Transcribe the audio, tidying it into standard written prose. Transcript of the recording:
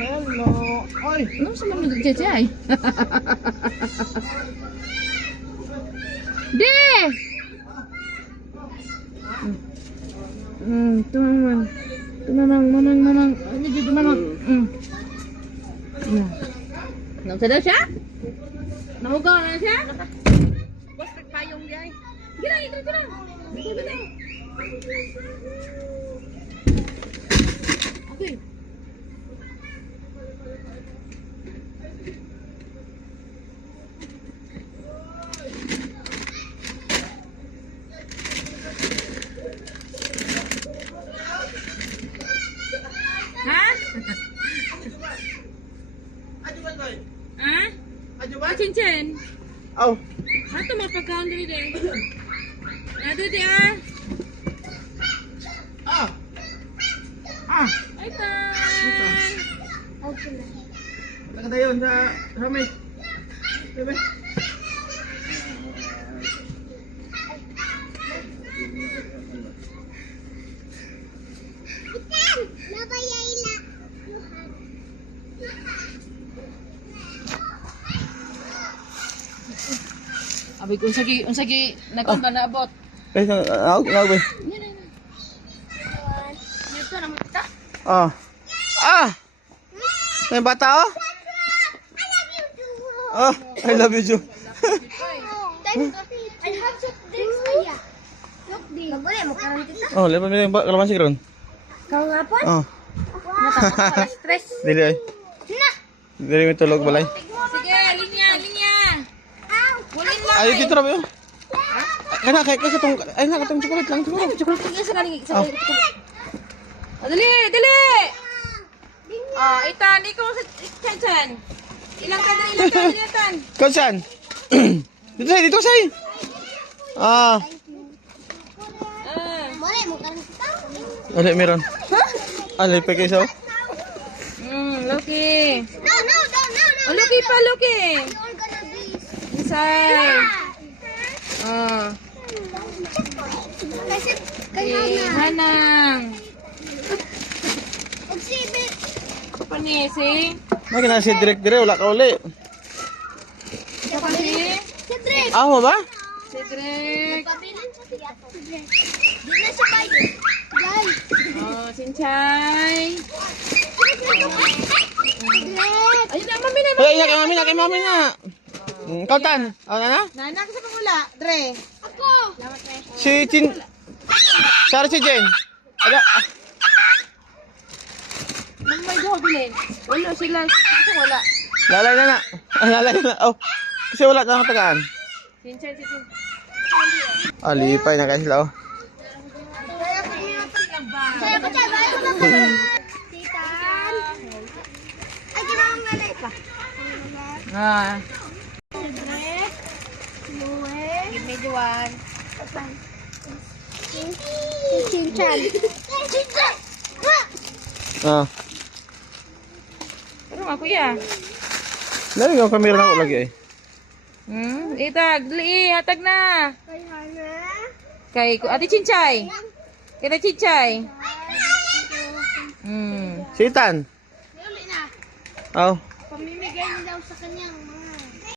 Hello. Oy. Ano sa mga nagtsetsay? De! Tumanang. Manang. Ano dito tumanang? Nasa daw siya? Namugaw na siya? Basta payong di ay. Gila, ito. Okay. Ha? Ajuban koy. Ha? Ajuban. Cincin. Aw. Ato mapagkaon diri de. Nado di ah. Ah. Ah. Ay tan. Nakadayon sa may. Diba? Abi kung sagi nagkon ba naabot. Guys, ako ba? Dito na mata. Ah. Ah. May bata oh. Oh, I love you, Joe. I have soft drinks kaya. Soft drinks. Magulay mo karon tita. Oh, lepas mo yung kalamansi karon. Kau nga po? Oh. Natapos stress. Dili ay. Na. Dili mo tulog balay. Sige, linya. Bulin lang. Ayo dito ra ba yun? Kana kay katong ay na katong chocolate lang siguro. Chocolate sige sa kaling sa. Dali. Ah, itan ikaw sa Chan. Ilang tan. Kansan? Dito say. Ah, Malay mo karon tita. ali meron. Ali pa kaysa. Lucky. No. Oh, Lucky pa. You're gonna be Inside. Ah. kasi Hanang. Oksibe. Apa ni si? May kana si direct dire wala ka uli. Apa si? Cedric. Amo ba? Cedric. Pabilin sa tiya. Cedric. Di na siya kayo. Guys. Oh, Sinchay. Cedric. Ayun na, mami na. Ay, kay mami na. Kautan. Oh, na? Nanak sa pangula. Dre. Ako. Si Chin. Sara si Jen. Ada. Nang may daw bilin. Wala sila. Kasi wala. Lalay na. Lalay na. Oh. Kasi wala na tagaan. Sinchay. Alipay na guys lao. Saya ko siya. Titan. Ay, ginawang lalay pa. Ah. Cedric. Louie. Give me the one. Chinchan. Chinchan. Ah. Pero ako ya. Lagi ko kamera na ako lagi eh. Itag, dali, hatag na. Kay Hana. Kay Ate Chinchay. Kay na Chinchay. Si Tan. Uli na. Oh. Pamimigay niya daw sa kanyang